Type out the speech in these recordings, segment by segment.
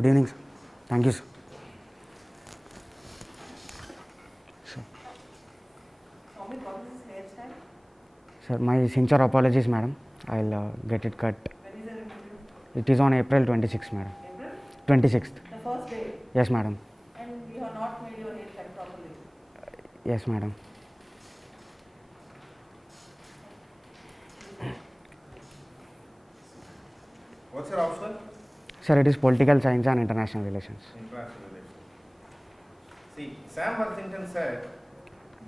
Good evening, sir. Thank you, sir. Soumith, what is his hairstyle? Sir, my sincere apologies, madam. I'll get it cut. When is the interview? It is on April 26th, madam. April? 26th. The first day. Yes, madam. And you have not made your hair cut properly. Yes, madam. What's your optional? Sir, it is political science and international relations. International relations. See, Sam Worthington said,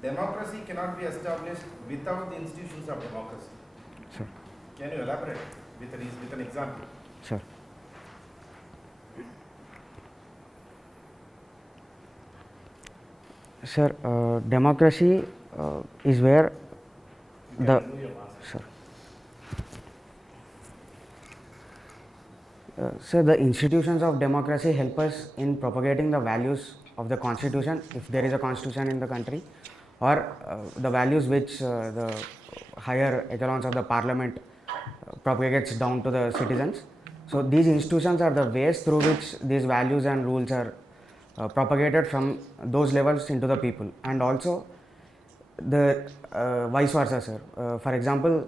democracy cannot be established without the institutions of democracy. Sir. Can you elaborate with an example? Sure. Sir, democracy is where the sir. Sir, the institutions of democracy help us in propagating the values of the constitution, if there is a constitution in the country, or the values which the higher echelons of the parliament propagates down to the citizens. So these institutions are the ways through which these values and rules are propagated from those levels into the people, and also the vice versa, sir. For example,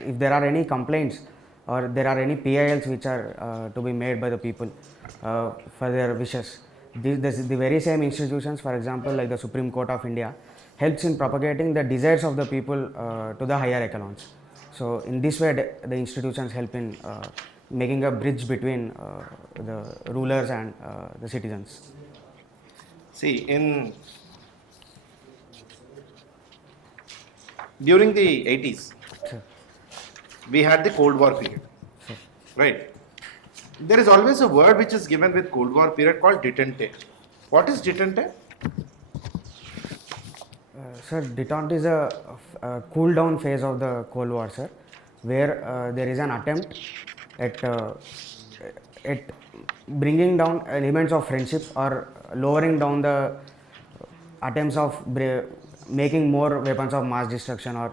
if there are any complaints or there are any PILs which are to be made by the people for their wishes, the very same institutions, for example, like the Supreme Court of India, helps in propagating the desires of the people to the higher echelons. So in this way, the institutions help in making a bridge between the rulers and the citizens. See, during the 80s, Sir. we had the Cold War period, Sir. right? There is always a word which is given with Cold War period called detente. What is detente? Sir, detente is a cool down phase of the Cold War, sir, where there is an attempt at bringing down elements of friendship or lowering down the attempts of making more weapons of mass destruction, or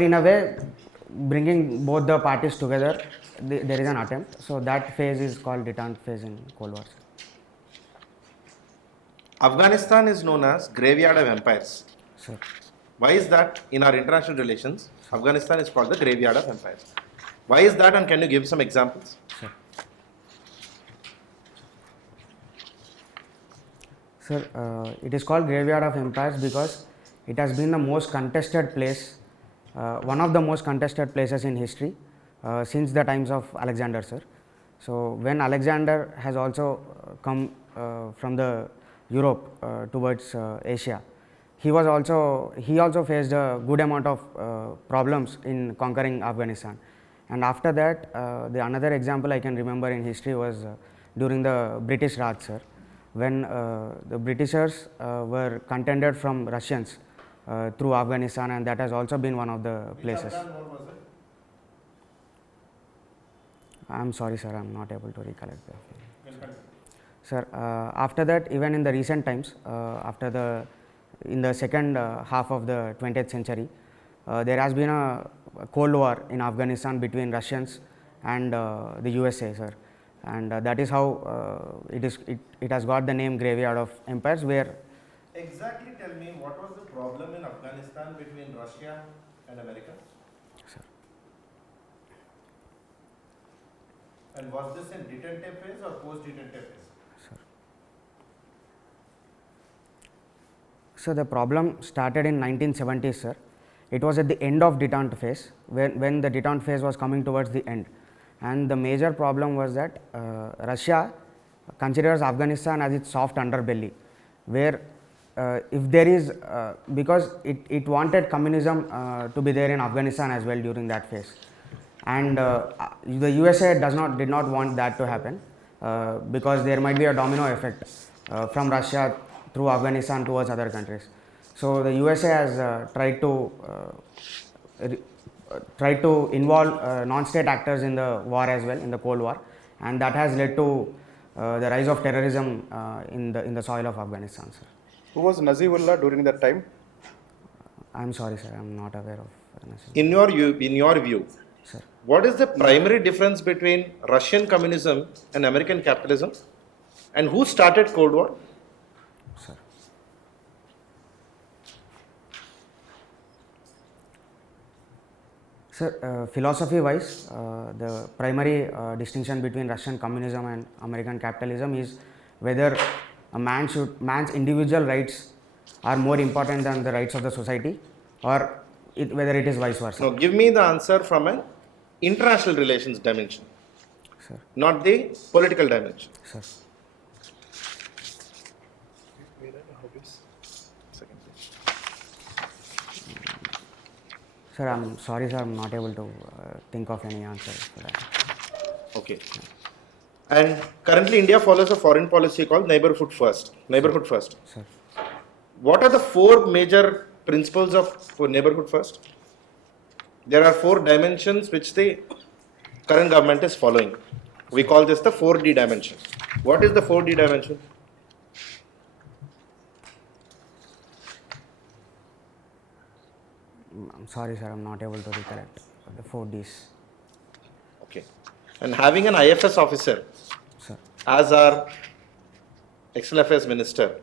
in a way bringing both the parties together. There is an attempt. So that phase is called detente phase in Cold War, sir. Afghanistan is known as graveyard of empires. Sir. Why is that in our international relations? Afghanistan is called the graveyard of empires. Why is that, and can you give some examples? Sir. Sir, it is called graveyard of empires because it has been the most contested place, one of the most contested places in history since the times of Alexander, sir. So when Alexander has also come from the Europe towards Asia, he also faced a good amount of problems in conquering Afghanistan. And after that, the another example I can remember in history was during the British Raj, sir, when the Britishers were contended from Russians through Afghanistan, and that has also been one of the places. I am sorry, sir, I am not able to recollect that. Sir, after that, even in the recent times, in the second half of the 20th century, there has been a Cold War in Afghanistan between Russians and the USA, sir, and that is how it has got the name Graveyard of Empires. Where exactly, tell me, what was the problem in Afghanistan between Russia and America? Sir. And was this in detente phase or post-detente phase? So the problem started in 1970s, sir. It was at the end of detente phase, when the detente phase was coming towards the end, and the major problem was that Russia considers Afghanistan as its soft underbelly, where if there is because it wanted communism to be there in Afghanistan as well during that phase, and the USA did not want that to happen because there might be a domino effect from Russia through Afghanistan towards other countries. So the USA has tried to involve non-state actors in the war as well, in the Cold War, and that has led to the rise of terrorism in the soil of Afghanistan, sir. Who was Nazirullah during that time? I am sorry, sir, I am not aware of Nazir. In your view, Sir. What is the primary difference between Russian communism and American capitalism? And who started Cold War? Sir. Sir, philosophy-wise, the primary distinction between Russian communism and American capitalism is whether man's individual rights are more important than the rights of the society, or whether it is vice versa. Now, give me the answer from an international relations dimension, Sir. not the political dimension. Sir. Sir, I'm sorry, sir, I'm not able to think of any answer for that. Okay. And currently, India follows a foreign policy called neighborhood first. Neighborhood first. Sir. What are the four major principles of for neighborhood first? There are four dimensions which the current government is following. We call this the 4D dimension. What is the 4D dimension? I'm sorry, sir, I'm not able to recollect the 4Ds. Okay. And having an IFS officer Sir. as our External Affairs Minister,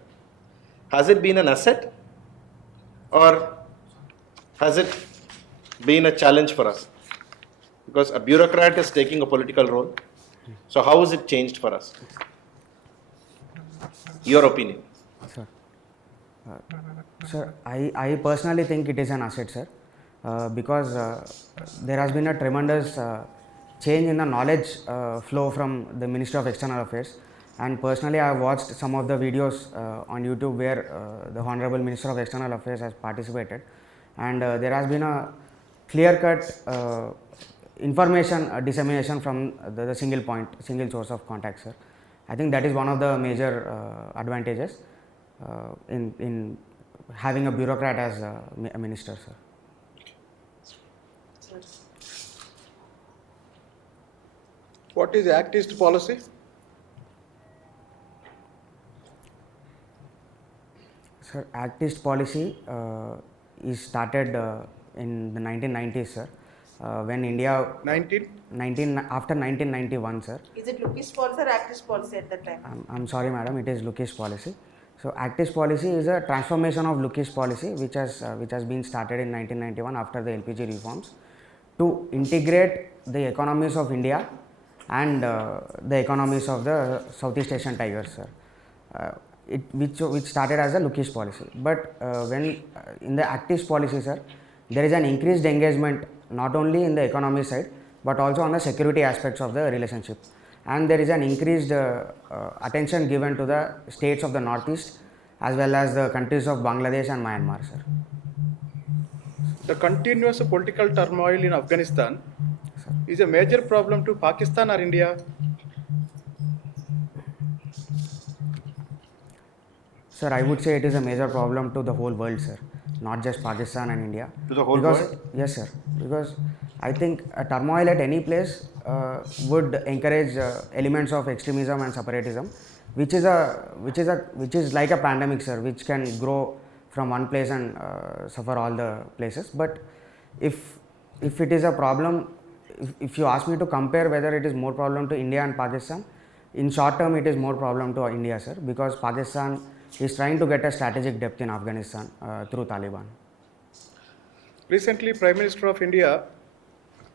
has it been an asset or has it been a challenge for us? Because a bureaucrat is taking a political role. So how has it changed for us? Your opinion. Sir. Sir, I personally think it is an asset, sir, because there has been a tremendous change in the knowledge flow from the Ministry of External Affairs. And personally, I have watched some of the videos on YouTube where the Honorable Minister of External Affairs has participated, and there has been a clear-cut information dissemination from the single source of contact, sir. I think that is one of the major advantages in having a bureaucrat as a minister, sir. What is Act East policy? Sir, Act East policy is started in the 1990s, sir, when India 19? after 1991, sir. Is it Lookist policy or Actist policy at that time? I'm sorry, madam, it is Lookist policy. So, Act East policy is a transformation of Lookist policy which has been started in 1991 after the LPG reforms to integrate the economies of India and the economies of the Southeast Asian tigers, sir. Which started as a Lookist policy, but when in the Act East policy, sir, there is an increased engagement not only in the economy side but also on the security aspects of the relationship, and there is an increased attention given to the states of the Northeast as well as the countries of Bangladesh and Myanmar, sir. The continuous political turmoil in Afghanistan is a major problem to Pakistan or India? Sir, I would say it is a major problem to the whole world, sir, not just Pakistan and India. To the whole because, world? Yes, sir. Because I think a turmoil at any place would encourage elements of extremism and separatism, which is like a pandemic, sir, which can grow from one place and suffer all the places. But if it is a problem, if you ask me to compare whether it is more problem to India and Pakistan, in short term it is more problem to India, sir, because Pakistan is trying to get a strategic depth in Afghanistan through Taliban. Recently, Prime Minister of India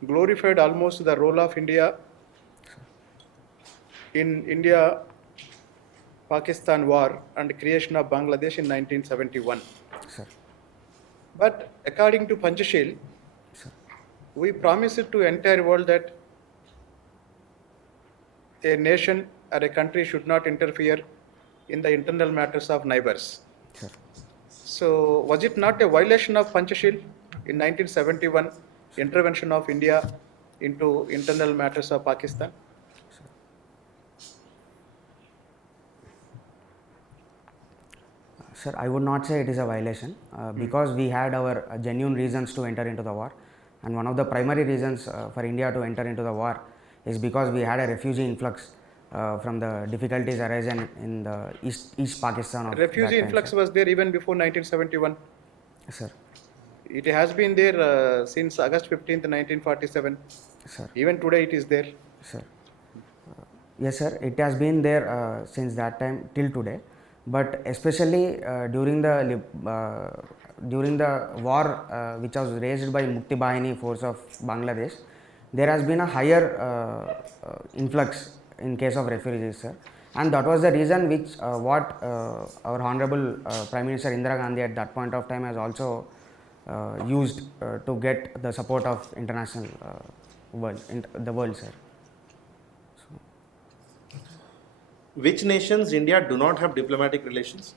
glorified almost the role of India in India-Pakistan war and creation of Bangladesh in 1971. Sir. But according to Panchashil, Sir. we promised to entire world that a nation or a country should not interfere in the internal matters of neighbors. Sir. So, was it not a violation of Panchashil in 1971, intervention of India into internal matters of Pakistan? Sir, I would not say it is a violation because we had our genuine reasons to enter into the war, and one of the primary reasons for India to enter into the war is because we had a refugee influx from the difficulties arising in the East Pakistan. Of Refugee that time, influx sir. was there even before 1971. Sir. It has been there since August 15th, 1947. Sir. Even today it is there. Sir. Yes, sir. It has been there since that time till today, but especially during the war which was raised by Mukti Bahini force of Bangladesh, there has been a higher influx in case of refugees, sir, and that was the reason which what our honorable Prime Minister Indira Gandhi at that point of time has also used to get the support of international the world, sir. Which nations India do not have diplomatic relations?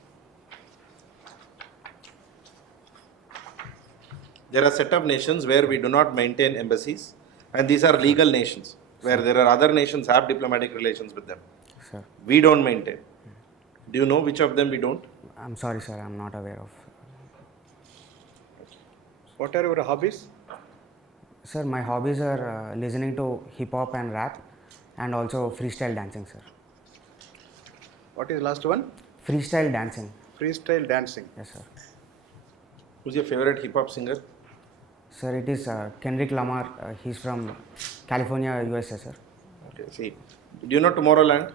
There are set of nations where we do not maintain embassies, and these are legal nations where there are other nations have diplomatic relations with them. Sir. We don't maintain. Do you know which of them we don't? I'm sorry, sir. I'm not aware of. What are your hobbies? Sir, my hobbies are listening to hip hop and rap, and also freestyle dancing, sir. What is last one? Freestyle dancing. Freestyle dancing. Yes, sir. Who's your favorite hip hop singer? Sir, it is Kendrick Lamar. He's from California, USA, sir. Okay, see. Do you know Tomorrowland?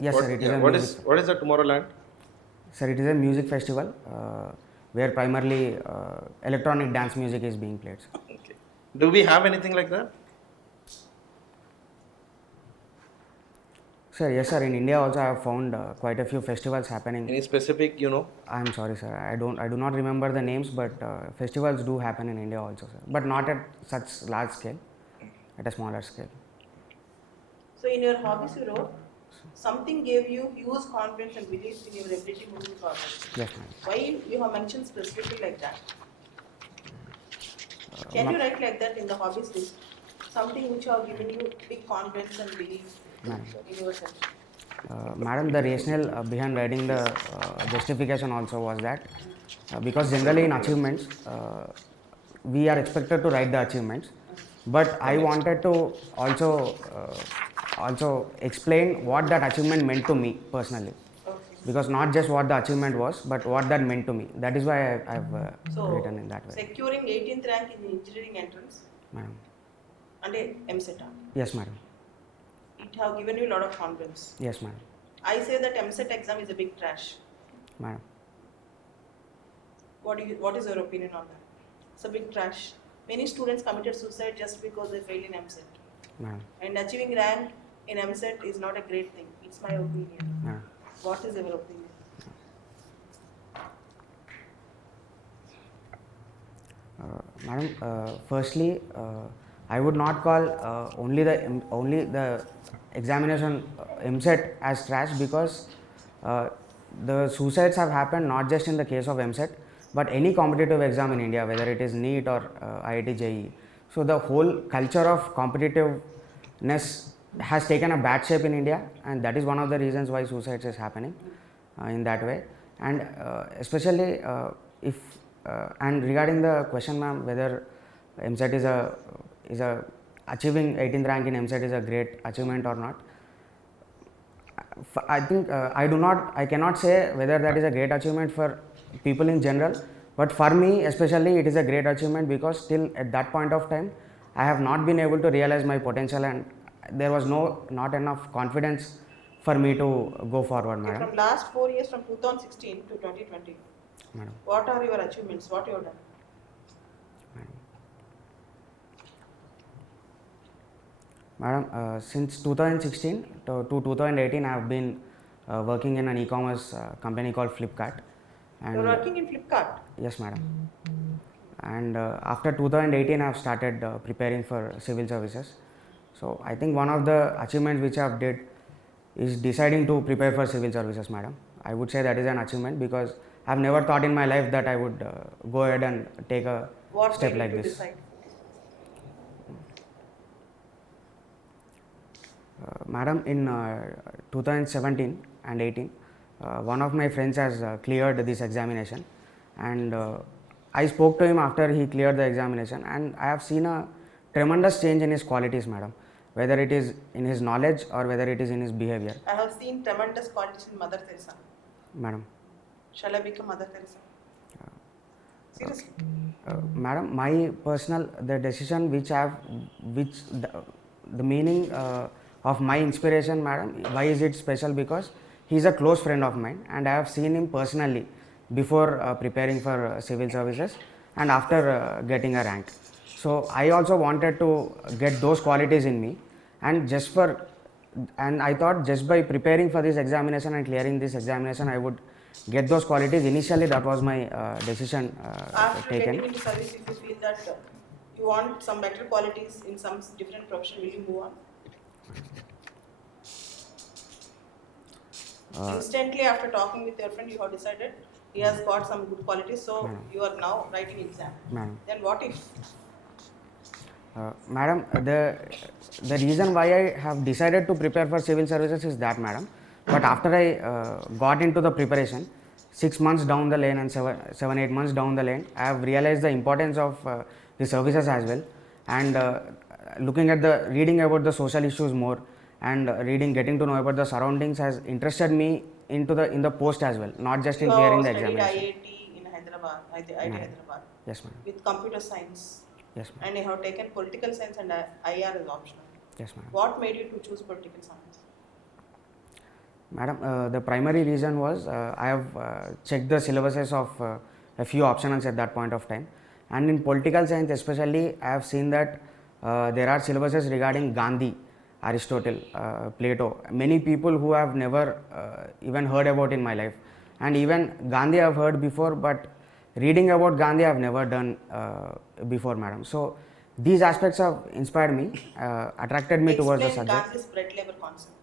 Yes, sir. It is what is the Tomorrowland? Sir, it is a music festival where primarily electronic dance music is being played, sir. Okay. Do we have anything like that? Sir, yes, sir. In India also, I have found quite a few festivals happening. Any specific, you know? I'm sorry, sir. I do not remember the names, but festivals do happen in India also, sir. But not at such large scale, at a smaller scale. So in your hobbies you wrote, something gave you huge confidence and belief in your ability moving forward. Yes, ma'am. Why you have mentioned specifically like that? Can you write like that in the hobbies list? Something which have given you big confidence and belief in yourself. Madam, the rationale behind writing the justification also was that because generally in achievements, we are expected to write the achievements, but I wanted to also explain what that achievement meant to me personally. Okay. Because not just what the achievement was, but what that meant to me. That is why I've So written in that way. securing 18th rank in the engineering entrance Madam. and a MSET, Yes, madam. it have given you a lot of confidence. Yes, madam. I say that MSET exam is a big trash. Madam. What is your opinion on that? It's a big trash. Many students committed suicide just because they failed in MSET. Madam. And achieving rank in MSET is not a great thing. It's my opinion. Madam. What is your opinion? Madam, firstly, I would not call only the examination MSET as trash because the suicides have happened not just in the case of MSET, but any competitive exam in India, whether it is NEET or IIT JEE. So the whole culture of competitiveness has taken a bad shape in India, and that is one of the reasons why suicides is happening in that way. And especially if and regarding the question, ma'am, whether MSET is a achieving 18th rank in MSET is a great achievement or not. I think I cannot say whether that is a great achievement for people in general, but for me especially it is a great achievement because till at that point of time I have not been able to realize my potential and there was not enough confidence for me to go forward, Okay, madam. from last 4 years, from 2016 to 2020, Madam. what are your achievements? What you have done? Madam, since 2016 to 2018, I have been working in an e-commerce company called Flipkart. And You're working in Flipkart. yes, madam. And after 2018, I have started preparing for civil services. So I think one of the achievements which I have did is deciding to prepare for civil services, madam. I would say that is an achievement because I have never thought in my life that I would go ahead and take a What step made like you to this. decide? Madam, in 2017 and 18, one of my friends has cleared this examination, and I spoke to him after he cleared the examination, and I have seen a tremendous change in his qualities, madam, whether it is in his knowledge or whether it is in his behavior. I have seen tremendous qualities in Mother Teresa. Madam, Shall I become Mother Teresa? Seriously. Madam, my personal the decision which I have, which the meaning of my inspiration, madam. Why is it special? Because he is a close friend of mine, and I have seen him personally before preparing for civil services and after getting a rank. So I also wanted to get those qualities in me, and I thought just by preparing for this examination and clearing this examination, I would get those qualities. Initially, that was my decision After taken. getting into service, if you feel that you want some better qualities in some different profession, will you move on? Instantly after talking with your friend, you have decided he has got some good qualities, so you are now writing exam. Madam. Then what if? Madam, the reason why I have decided to prepare for civil services is that, madam. But after I got into the preparation, 6 months down the lane and 8 months down the lane, I have realized the importance of the services as well. And looking at the reading about the social issues more, and getting to know about the surroundings has interested me into the in the post as well, not just in You clearing have the studied examination. IIT in Hyderabad, IIT Madam. Hyderabad, Yes, madam. with computer science, Yes, madam. and you have taken political science and IR is optional. Yes, madam. What made you to choose political science? Madam, the primary reason was I have checked the syllabuses of a few optionals at that point of time, and in political science especially, I have seen that there are syllabuses regarding Gandhi, Aristotle, Plato, many people who have never even heard about in my life, and even Gandhi I have heard before, but reading about Gandhi I have never done before, madam. So these aspects have inspired me, attracted me towards the Explain subject. Gandhi's bread labor concept.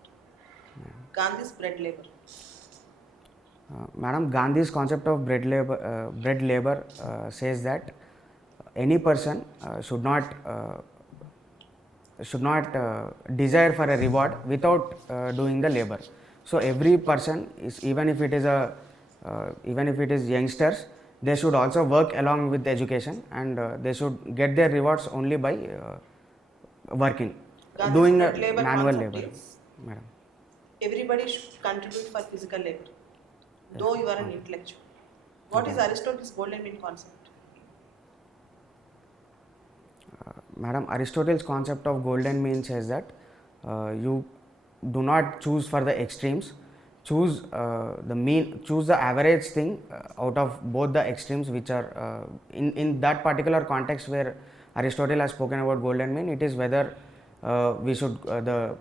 Gandhi's bread labor. Madam, Gandhi's concept of bread labor says that any person should not desire for a reward without doing the labor. So every person is, even if it is youngsters, they should also work along with the education, and they should get their rewards only by working, Gandhi's doing a bread labor manual concept labor. is Madam. everybody should contribute for physical labor, though you are an intellectual. What is Aristotle's golden mean concept? Madam, Aristotle's concept of golden mean says that you do not choose for the extremes, choose choose the average thing out of both the extremes, which are in that particular context where Aristotle has spoken about golden mean. It is whether we should the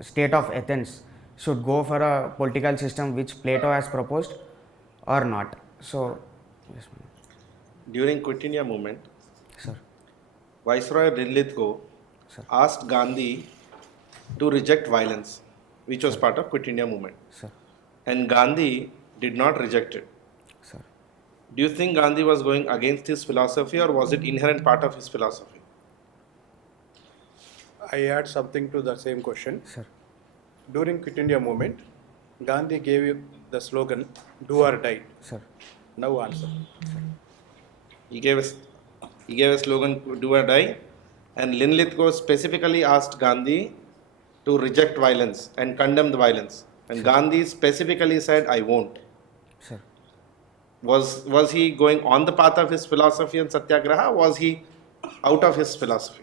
state of Athens should go for a political system which Plato has proposed or not. So, yes, madam. During Quit India movement, Sir. Viceroy Lithgow Sir. asked Gandhi to reject violence, which was part of Quit India movement. Sir. And Gandhi did not reject it. Sir. Do you think Gandhi was going against his philosophy, or was it inherent part of his philosophy? I add something to the same question. Sir. During Quit India movement, Gandhi gave you the slogan, do or die. Sir. Now answer. He gave a slogan, do or die, and Lithgow specifically asked Gandhi to reject violence and condemn the violence. And Gandhi specifically said, I won't. Sir. Was he going on the path of his philosophy and satyagraha, or was he out of his philosophy?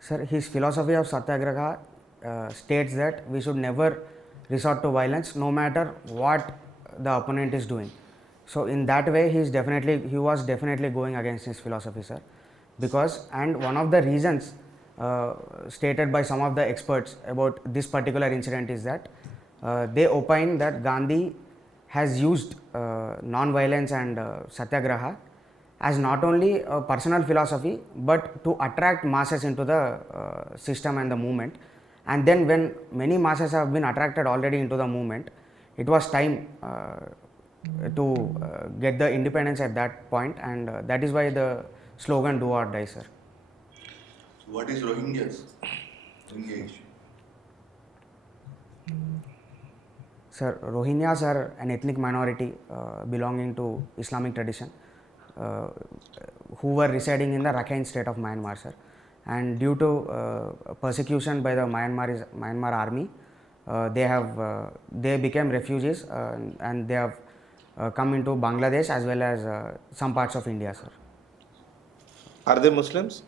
Sir, his philosophy of satyagraha states that we should never resort to violence, no matter what the opponent is doing. So in that way, he was definitely going against his philosophy, sir. Because, and one of the reasons stated by some of the experts about this particular incident is that they opine that Gandhi has used non-violence and satyagraha as not only a personal philosophy, but to attract masses into the system and the movement. And then when many masses have been attracted already into the movement, it was time to get the independence at that point, and that is why the slogan do or die, sir. What is Rohingyas? Engage. Sir, Rohingyas are an ethnic minority belonging to Islamic tradition who were residing in the Rakhine state of Myanmar, sir. And due to persecution by the Myanmar army, they became refugees and they have come into Bangladesh as well as some parts of India, sir. Are they Muslims?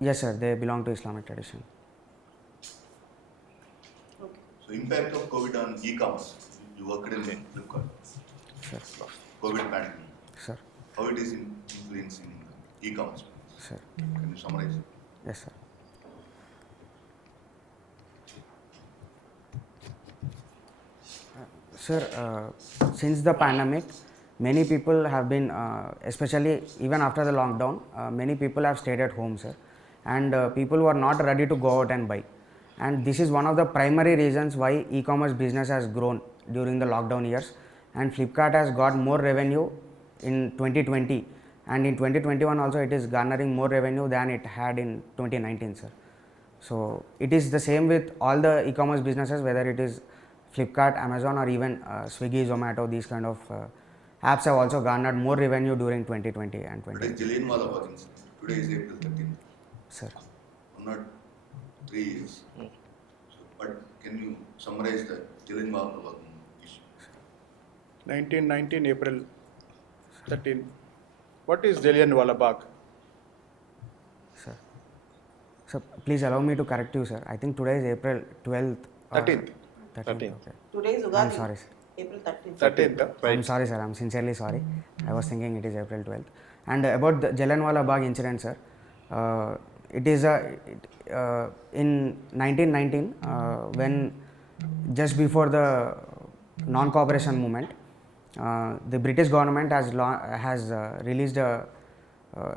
Yes, sir, they belong to Islamic tradition. Okay. So impact of COVID on e-commerce. You worked in Flipkart. Sir, COVID pandemic. sir, How it is influencing e-commerce. sir. Can you summarize? Yes, sir. Sir, since the pandemic, many people have been, especially even after the lockdown, many people have stayed at home, sir, and people were not ready to go out and buy. And this is one of the primary reasons why e-commerce business has grown during the lockdown years. And Flipkart has got more revenue in 2020, and in 2021 also it is garnering more revenue than it had in 2019, sir. So it is the same with all the e-commerce businesses, whether it is Flipkart, Amazon, or even Swiggy, Zomato. These kind of apps have also garnered more revenue during 2020 and What is 2021. Jallianwala Bagh incident? Today is April 13th. Sir, 103 years. So, but can you summarize the Jallianwala Bagh issue? 1919 April 13. What is Jallianwala Bagh? sir. So please allow me to correct you, sir. I think today is April 12th. or 13th. 13th. 13th. Okay. Today is Ugadi. I'm sorry, sir. April 13th. 13th. I'm sorry, sir. I'm sincerely sorry. I was thinking it is April 12th. And about the Jallianwala Bagh incident, sir, it is in 1919 when just before the non-cooperation movement, the British government has released a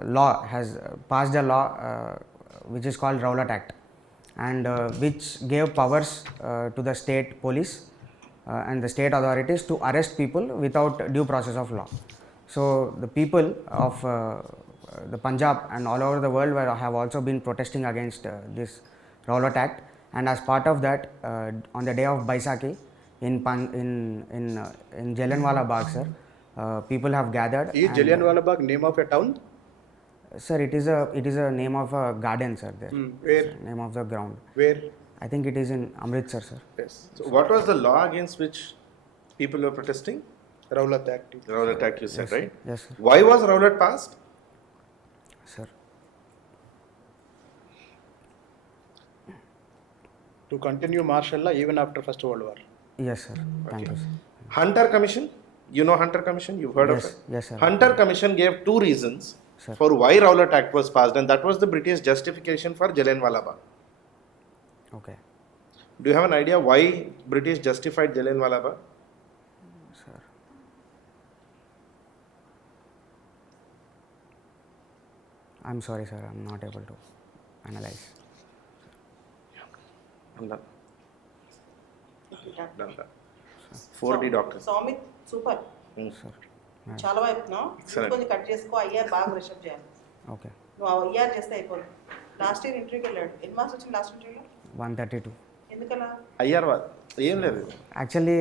law, has passed a law which is called Rowlatt Act, and which gave powers to the state police and the state authorities to arrest people without due process of law. So the people of the Punjab and all over the world have also been protesting against this Rowlatt Act, and as part of that, on the day of Baisakhi in Jallianwala Bagh, sir, people have gathered. Is and, Jallianwala Bagh name of a town? Sir, it is a name of a garden, sir. There, Where? name of the ground. Where? I think it is in Amritsar, sir. Yes. So what was the law against which people were protesting? Rowlatt Act. Rowlatt Act, you said, Yes, right? yes, sir. Why was Rowlatt passed? Sir. To continue martial law even after First World War. Yes, sir. Thank Okay. you, sir. Hunter Commission? You know Hunter Commission? You've heard Yes, of it? yes, sir. Hunter Commission gave two reasons Sir. for why Rowlatt Act was passed, and that was the British justification for Jallianwala Bagh. Okay, Do you have an idea why British justified Jallianwala Bagh? sir. I'm sorry, sir. I'm not able to analyze. I'm done. Okay, done. Done. 4D doctors. Soumith, super. Sir. Madam. చాలా వైపున్నావు Excellent. కొంచెం cut చేసుకో అయ్యారు బాగా రిషబ్ చేయాలి Okay. నువ్వు అయ్యారు చేస్తే అయిపోదు లాస్ట్ ఇయర్ ఇంటర్వ్యూకి వెళ్ళాడు ఎన్ని మార్క్స్ వచ్చింది లాస్ట్ ఇంటర్వ్యూలో 132. ఎందుకలా అయ్యారు ఏం లేదు. Actually,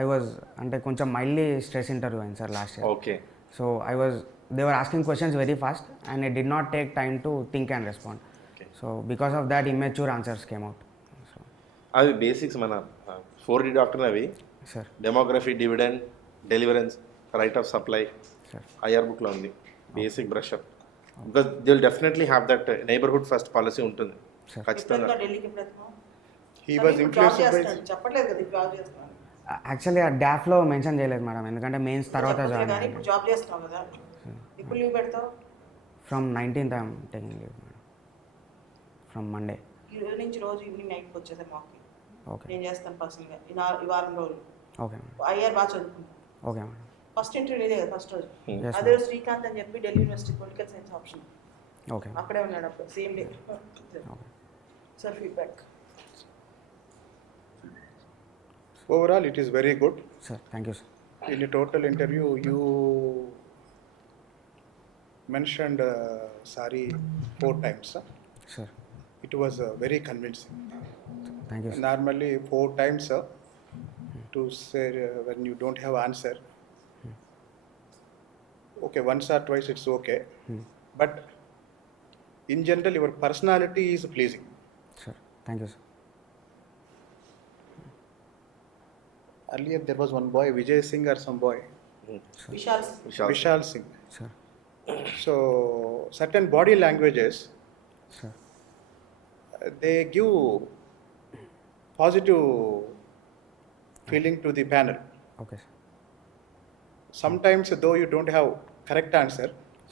I was అంటే కొంచెం మైల్డ్లీ స్ట్రెస్ ఇంటర్వ్యూ అయింది sir last year. Okay. So they were asking questions very fast and it did not take time to think and respond. Okay. So because of that, immature answers came out. So, అవి basics మన 4D doctor అవి sir, demography, dividend, deliverance, right of supply sir. IR బుక్లో ఉంది. Basic brush up. Because they will definitely have that neighbourhood first policy ఉంటుంది Sir. ఖచ్చితంగా. ఎప్పుడెళ్తావు ఢిల్లీకి ఎప్పుడెళ్తావు He was job influenced by. చేస్తాడు చెప్పట్లేదు కదా ఇప్పుడు జాబ్ చేస్తున్నాను యాక్చువల్లీ ఆ డాఫ్లో మెన్షన్ చేయలేదు మేడం, ఎందుకంటే మెయిన్స్ తర్వాత జాయిన్ కానీ ఇప్పుడు జాబ్ చేస్తున్నావు కదా ఇప్పుడు లీవ్ పెడతావు from 19th I'm taking leave madam, from Monday. ఈ రోజు నుంచి రోజు ఈవినింగ్ నైట్కి వచ్చేసాను మాకు ఓకే, నేను చేస్తాను పర్సనల్గా ఈ వారం రోజులు ఓకే మేడం, అయ్యారు బాగా చదువుకుంటాను ఓకే మేడం. ఫస్ట్ ఇంటర్వ్యూ ఇదే కదా ఫస్ట్ రోజు Yes, అదే రోజు శ్రీకాంత్ అని చెప్పి Delhi university political science option okay, అక్కడే ఉన్నాడు అప్పుడు same day sir feedback Overall, it is very good. Sir thank you sir. In the total interview, you mentioned Sari 4 times. Huh? Sir It was very convincing. Thank you sir. Normally 4 times to say when you don't have answer. Okay, once or twice it's okay. But in general, your personality is pleasing. Sir thank you sir. Earlier there was one boy, Vijay Singh or some boy. Vishal. Vishal Singh. Sir. So certain body languages, Sir. they give positive feeling to the panel. Okay, sir. Sometimes though you don't have correct answer,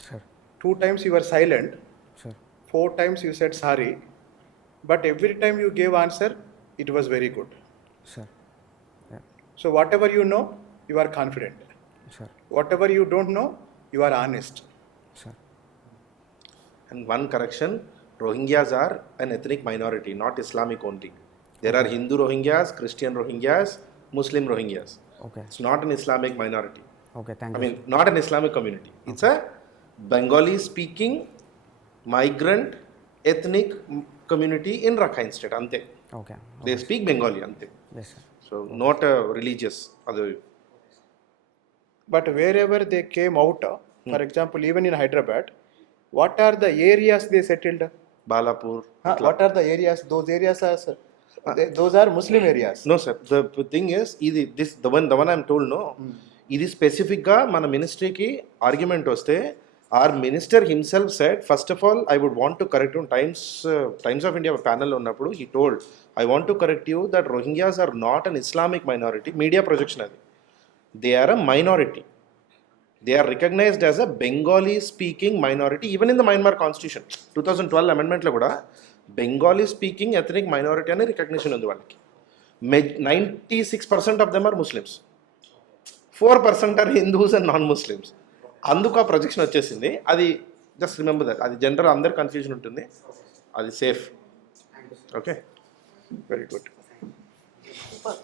Sir. 2 times you were silent, Sir. 4 times you said sorry, but every time you gave answer, it was very good. Sir. Yeah. So whatever you know, you are confident. Sir. Whatever you don't know, you are honest. Sir. And one correction, Rohingyas are an ethnic minority, not Islamic only. There are Hindu Rohingyas, Christian Rohingyas, Muslim Rohingyas. Okay. It's not an Islamic minority. Okay, thank I you. mean, not an Islamic community. It's a Bengali speaking migrant ethnic community in Rakhine State. Ante. Okay. They speak Bengali. Ante. Yes, sir. So, not a religious. Other. But wherever they came out, for example, even in Hyderabad, what are the areas they settled? Balapur. What are the areas? Those areas are, those are Muslim areas. No, sir. The thing is, the one I'm told, no. ఇది స్పెసిఫిక్గా మన మినిస్ట్రీకి argument వస్తే or minister himself said first of all I would want to correct Times of India ప్యానల్లో ఉన్నప్పుడు he told I want to correct you that Rohingyas are not an Islamic minority media projection అది they are a minority they are recognised as a Bengali speaking minority even in the Myanmar constitution 2012 అమెండ్మెంట్లో కూడా Bengali speaking ethnic minority అనే recognition ఉంది వాళ్ళకి 96% of them are Muslims 4% are Hindus and non Muslims అందుకు ఆ projection వచ్చేసింది అది జస్ట్ రిమెంబర్ దట్ అది జనరల్ అందరు కన్ఫ్యూజన్ ఉంటుంది అది safe okay Very good. Super.